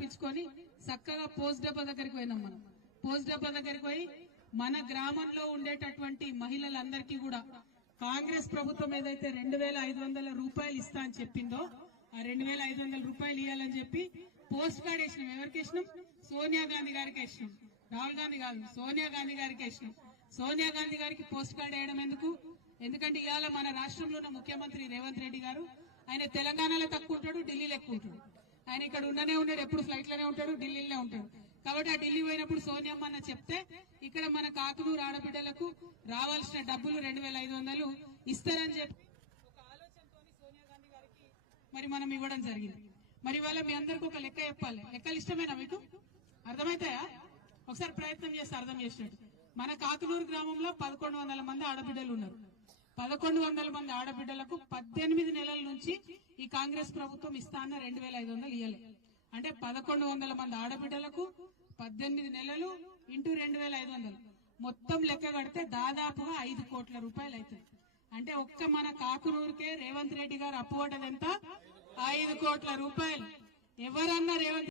తప్పించుకొని చక్కగా పోస్ట్ డబ్బా దగ్గరికి పోయినాం మనం. పోస్ట్ డబ్బా దగ్గరికి పోయి మన గ్రామంలో ఉండేటటువంటి మహిళలందరికీ కూడా కాంగ్రెస్ ప్రభుత్వం ఏదైతే రెండు వేల ఐదు వందల రూపాయలు ఇస్తా అని చెప్పిందో ఆ రెండు వేల ఐదు వందల రూపాయలు ఇవ్వాలని చెప్పి పోస్ట్ కార్డ్ వేసినాం. ఎవరికి వేసినాం? సోనియా గాంధీ గారికి వేసినాం. రాహుల్ గాంధీ కాదు సోనియా గాంధీ గారికి వేసినాం. సోనియా గాంధీ గారికి పోస్ట్ కార్డ్ వేయడం ఎందుకు? ఎందుకంటే ఇవాళ మన రాష్ట్రంలో ఉన్న ముఖ్యమంత్రి రేవంత్ రెడ్డి గారు ఆయన తెలంగాణలో తక్కువ ఉంటాడు ఢిల్లీలో ఎక్కువ ఉంటాడు. ఆయన ఇక్కడ ఉండనే ఉన్నాడు ఎప్పుడు ఫ్లైట్లోనే ఉంటాడు ఢిల్లీలోనే ఉంటాడు. కాబట్టి ఆ ఢిల్లీ పోయినప్పుడు సోనియమ్మ అన్న చెప్తే ఇక్కడ మన కాకునూరు ఆడబిడ్డలకు రావాల్సిన డబ్బులు రెండు వేల ఐదు వందలు ఇస్తారని చెప్పి ఒక ఆలోచనతో సోనియా గాంధీ గారికి మరి మనం ఇవ్వడం జరిగింది. మరి ఇవాళ మీ అందరికి ఒక లెక్క చెప్పాలి. లెక్కలు ఇష్టమేనా మీకు? అర్థమైతాయా ఒకసారి ప్రయత్నం చేస్తే అర్థం చేసినట్టు. మన కాకునూరు గ్రామంలో పదకొండు వందల మంది ఆడబిడ్డలు ఉన్నారు. పదకొండు వందల మంది ఆడబిడ్డలకు పద్దెనిమిది నెలల నుంచి ఈ కాంగ్రెస్ ప్రభుత్వం ఇస్తా అన్న రెండు వేల ఐదు వందలు ఇయ్యలే. అంటే పదకొండు వందల మంది ఆడబిడ్డలకు పద్దెనిమిది నెలలు ఇంటూ రెండు వేల ఐదు వందలు. మొత్తం లెక్క కడితే దాదాపుగా ఐదు కోట్ల రూపాయలు అవుతుంది అంటే ఒక్క మన కాకునూరుకే రేవంత్ రెడ్డి గారు అప్పు ఎంత ఐదు కోట్ల రూపాయలు. ఎవరన్నా రేవంత్